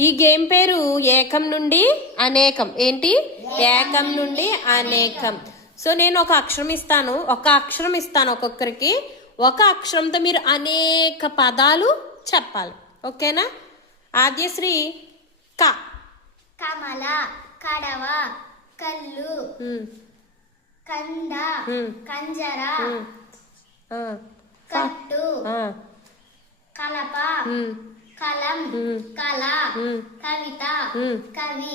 ఈ గేమ్ పేరు ఏకం నుండి అనేకం. ఏంటి? ఏకం నుండి అనేకం. సో నేను ఒక అక్షరం ఇస్తాను. ఒక అక్షరం ఇస్తాను ఒక్కొక్కరికి. ఒక అక్షరంతో మీరు అనేక పదాలు చెప్పాలి. ఓకేనా? ఆద్యశ్రీ క. కమల కడవ కల్లు ఉమ్, కంద కంజర కట్టు కలప కలం కళ కవిత. కవి.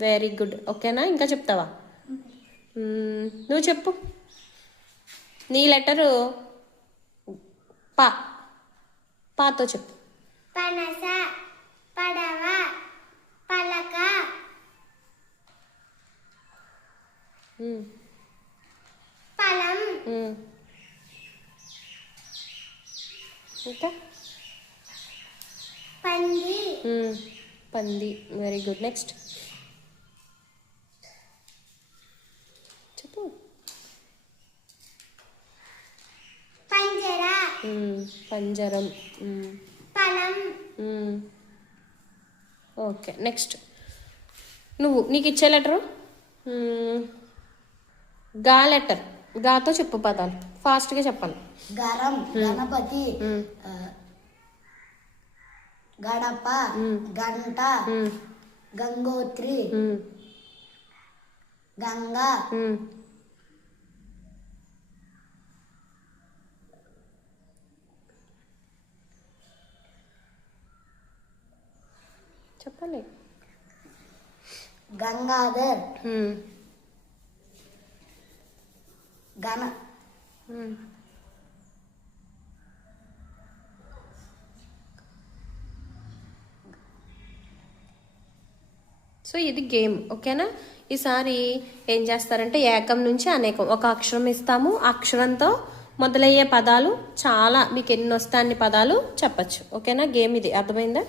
వెరీ గుడ్ ఓకేనా? ఇంకా చెప్తావా? నువ్వు చెప్పు. నీ లెటరు పా. పాతో చెప్పు. పనస పడవ పలక. పలం. ఇంకా? పంది. పంది. వెరీ గుడ్ నెక్స్ట్ చెప్పు. పంజర. పలం. ఓకే. నెక్స్ట్ నువ్వు నీకు ఇచ్చే లెటరు? గా లెటర్. గాతో చెప్పు పదాలు. ఫాస్ట్గా చెప్పాలి. గరం గణపతి గడప. గంట గంగోత్రి గంగ. చెప్పాలి. గంగాధర్ గణ సో ఇది గేమ్ ఓకేనా? ఈసారి ఏం చేస్తారంటే ఏకం నుంచి అనేకం. ఒక అక్షరం ఇస్తాము. ఆ అక్షరంతో మొదలయ్యే పదాలు చాలా మీకు ఎన్ని వస్తాయని పదాలు చెప్పచ్చు. ఓకేనా? గేమ్ ఇది. అర్థమైందా?